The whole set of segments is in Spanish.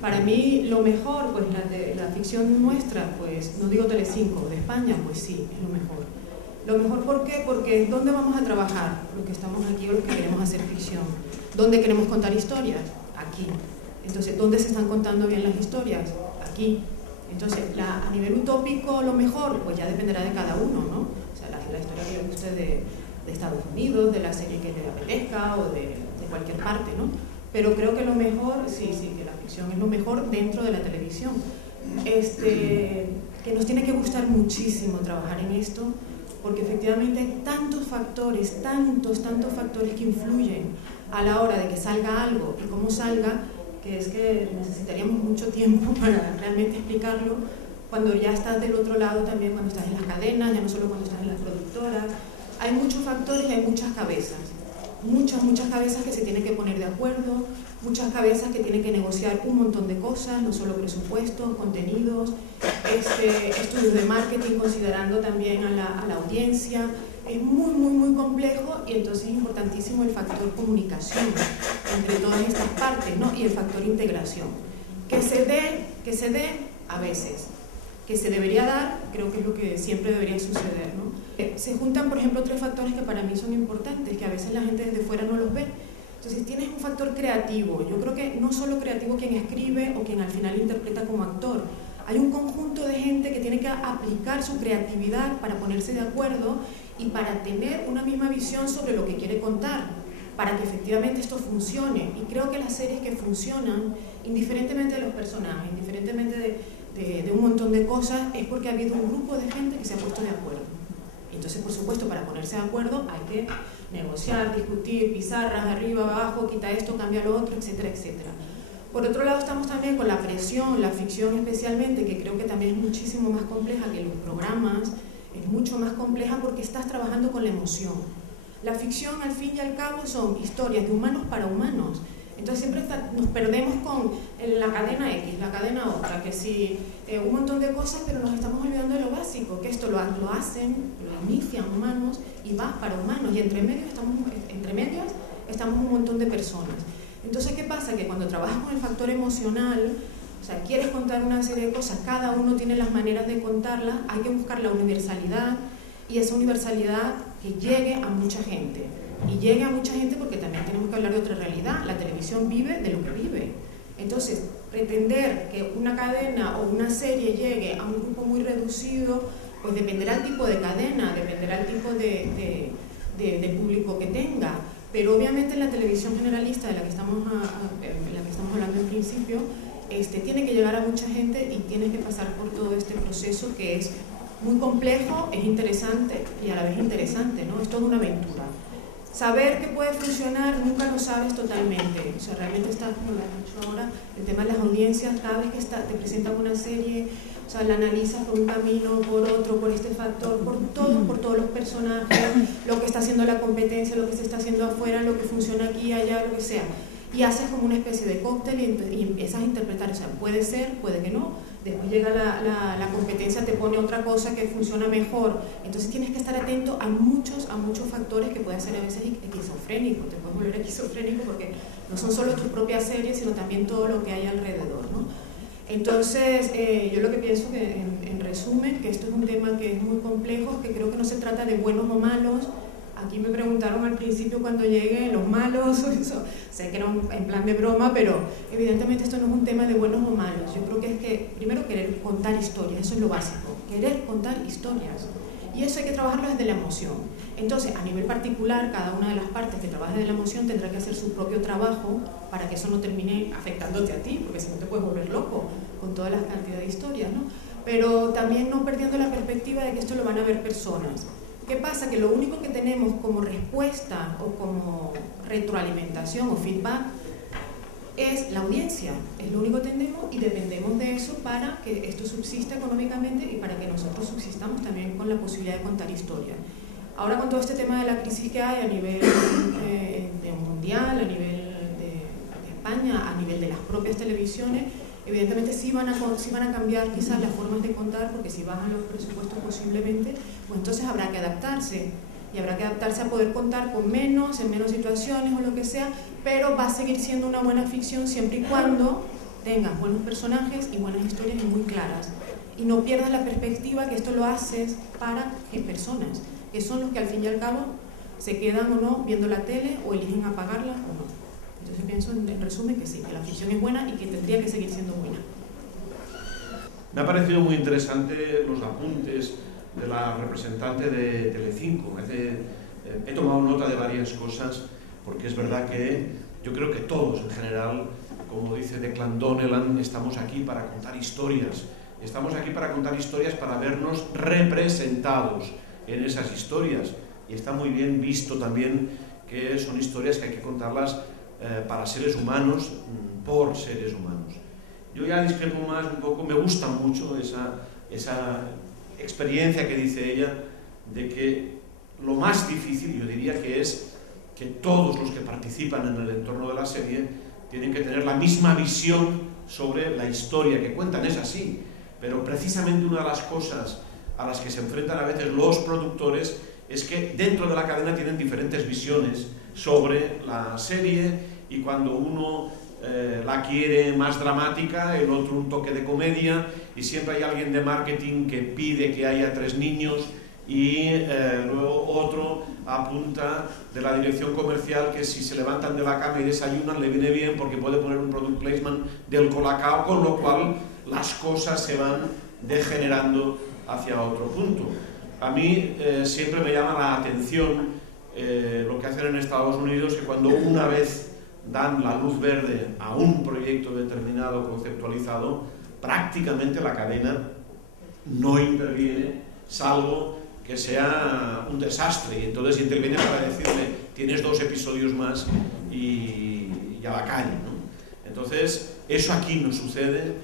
Para mí lo mejor, pues la ficción nuestra, pues no digo Telecinco, de España, pues sí, es lo mejor. Lo mejor, ¿por qué? Porque ¿dónde vamos a trabajar? Los que estamos aquí o los que queremos hacer ficción. ¿Dónde queremos contar historias? Aquí. Entonces, ¿dónde se están contando bien las historias? Aquí. Entonces, a nivel utópico, lo mejor, pues ya dependerá de cada uno, ¿no? O sea, la historia que le guste de Estados Unidos, de la serie que le apetezca o de cualquier parte, ¿no? Pero creo que lo mejor, sí, que la ficción es lo mejor dentro de la televisión. Que nos tiene que gustar muchísimo trabajar en esto, porque efectivamente hay tantos factores que influyen a la hora de que salga algo y cómo salga, que es que necesitaríamos mucho tiempo para realmente explicarlo, cuando ya estás del otro lado también, cuando estás en las cadenas, ya no solo cuando estás en las productoras. Hay muchos factores y hay muchas cabezas. Muchas cabezas que se tienen que poner de acuerdo, muchas cabezas que tienen que negociar un montón de cosas, no solo presupuestos, contenidos, estudios de marketing, considerando también a la audiencia. Es muy complejo, y entonces es importantísimo el factor comunicación entre todas estas partes, ¿no? Y el factor integración. Que se dé a veces. Que se debería dar, creo que es lo que siempre debería suceder, ¿no? Se juntan, por ejemplo, tres factores que para mí son importantes, que a veces la gente desde fuera no los ve. Entonces tienes un factor creativo. Yo creo que no solo creativo quien escribe o quien al final interpreta como actor. Hay un conjunto de gente que tiene que aplicar su creatividad para ponerse de acuerdo y para tener una misma visión sobre lo que quiere contar, para que efectivamente esto funcione. Y creo que las series que funcionan, indiferentemente de los personajes, indiferentemente de un montón de cosas, es porque ha habido un grupo de gente que se ha puesto de acuerdo. Entonces, por supuesto, para ponerse de acuerdo hay que negociar, discutir, pizarras de arriba, abajo, quita esto, cambia lo otro, etcétera, etcétera. Por otro lado, estamos también con la presión, la ficción especialmente, que creo que también es muchísimo más compleja que los programas, es mucho más compleja porque estás trabajando con la emoción. La ficción, al fin y al cabo, son historias de humanos para humanos. Entonces siempre nos perdemos con la cadena X, la cadena otra, que sí, un montón de cosas, pero nos estamos olvidando de lo básico, que esto lo hacen, lo inician humanos y va para humanos, y entre medios estamos un montón de personas. Entonces, ¿qué pasa? Que cuando trabajas con el factor emocional, o sea, quieres contar una serie de cosas, cada uno tiene las maneras de contarlas, hay que buscar la universalidad, y esa universalidad que llegue a mucha gente. Y llegue a mucha gente porque también tenemos que hablar de otra realidad. La televisión vive de lo que vive. Entonces, pretender que una cadena o una serie llegue a un grupo muy reducido, pues dependerá del tipo de cadena, dependerá del tipo de público que tenga. Pero obviamente en la televisión generalista de la que estamos hablando en principio, tiene que llegar a mucha gente y tiene que pasar por todo este proceso que es muy complejo, es interesante y a la vez interesante, ¿no? Es toda una aventura. Saber que puede funcionar nunca lo sabes totalmente. O sea, realmente está, como lo han dicho ahora, el tema de las audiencias, cada vez que te presentan una serie, o sea, la analizas por un camino, por otro, por este factor, por todos los personajes, lo que está haciendo la competencia, lo que se está haciendo afuera, lo que funciona aquí, allá, lo que sea. Y haces como una especie de cóctel y empiezas a interpretar. O sea, puede ser, puede que no. Después llega la competencia, te pone otra cosa que funciona mejor. Entonces tienes que estar atento a muchos factores que puede hacer a veces esquizofrénico. Te puedes volver esquizofrénico porque no son solo tus propias series, sino también todo lo que hay alrededor, ¿no? Entonces, yo lo que pienso que, en resumen, que esto es un tema que es muy complejo, que creo que no se trata de buenos o malos. Aquí me preguntaron al principio cuando llegué, los malos, eso, sé que era en plan de broma, pero evidentemente esto no es un tema de buenos o malos. Yo creo que es que, primero, querer contar historias, eso es lo básico, querer contar historias. Y eso hay que trabajarlo desde la emoción. Entonces, a nivel particular, cada una de las partes que trabaje de la emoción tendrá que hacer su propio trabajo para que eso no termine afectándote a ti, porque si no te puedes volver loco con toda la cantidad de historias, ¿no? Pero también no perdiendo la perspectiva de que esto lo van a ver personas. ¿Qué pasa? Que lo único que tenemos como respuesta o como retroalimentación o feedback es la audiencia, es lo único que tenemos y dependemos de eso para que esto subsista económicamente y para que nosotros subsistamos también con la posibilidad de contar historias. Ahora con todo este tema de la crisis que hay a nivel mundial, a nivel de España, a nivel de las propias televisiones, evidentemente sí van a cambiar quizás las formas de contar, porque si bajan los presupuestos posiblemente, pues entonces habrá que adaptarse. y habrá que adaptarse a poder contar con menos, en menos situaciones o lo que sea, pero va a seguir siendo una buena ficción siempre y cuando tengas buenos personajes y buenas historias muy claras. Y no pierdas la perspectiva que esto lo haces para personas, que son los que al fin y al cabo se quedan o no viendo la tele o eligen apagarla o no. Entonces pienso en resumen que sí, que la ficción es buena y que tendría que seguir siendo buena. Me ha parecido muy interesante los apuntes de la representante de Telecinco. He tomado nota de varias cosas, porque es verdad que yo creo que todos en general, como dice Declan Donnellan, estamos aquí para contar historias. Estamos aquí para contar historias, para vernos representados en esas historias. Y está muy bien visto también que son historias que hay que contarlas para seres humanos, por seres humanos. Yo ya discrepo más un poco, me gusta mucho esa experiencia que dice ella, de que lo más difícil, yo diría que es que todos los que participan en el entorno de la serie tienen que tener la misma visión sobre la historia que cuentan, es así, pero precisamente una de las cosas a las que se enfrentan a veces los productores es que dentro de la cadena tienen diferentes visiones sobre la serie, y cuando uno la quiere más dramática, el otro un toque de comedia, y siempre hay alguien de marketing que pide que haya 3 niños, y luego otro apunta de la dirección comercial que si se levantan de la cama y desayunan le viene bien porque puede poner un product placement del Colacao, con lo cual las cosas se van degenerando hacia otro punto. A mí siempre me llama la atención lo que hacen en Estados Unidos, que cuando una vez dan la luz verde a un proyecto determinado, conceptualizado, prácticamente la cadena no interviene, salvo que sea un desastre, y entonces interviene para decirle tienes 2 episodios más y a la calle, ¿no? Entonces eso aquí no sucede,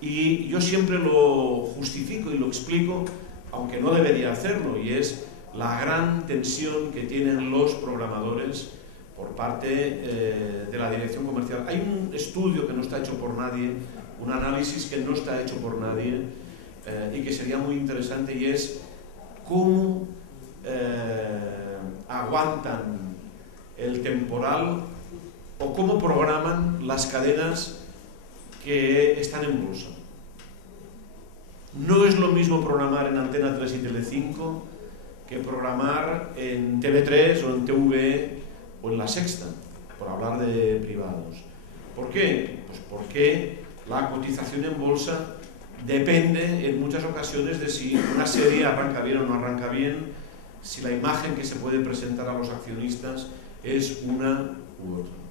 y yo siempre lo justifico y lo explico, aunque no debería hacerlo, y es la gran tensión que tienen los programadores por parte de la dirección comercial. Hay un estudio que no está hecho por nadie, un análisis que no está hecho por nadie, y que sería muy interesante, y es cómo aguantan el temporal o cómo programan las cadenas que están en bolsa. No es lo mismo programar en Antena 3 y Telecinco que programar en TV3 o en TVE o en La Sexta, por hablar de privados. ¿Por qué? Pues porque la cotización en bolsa depende en muchas ocasiones de si una serie arranca bien o no arranca bien, si la imagen que se puede presentar a los accionistas es una u otra.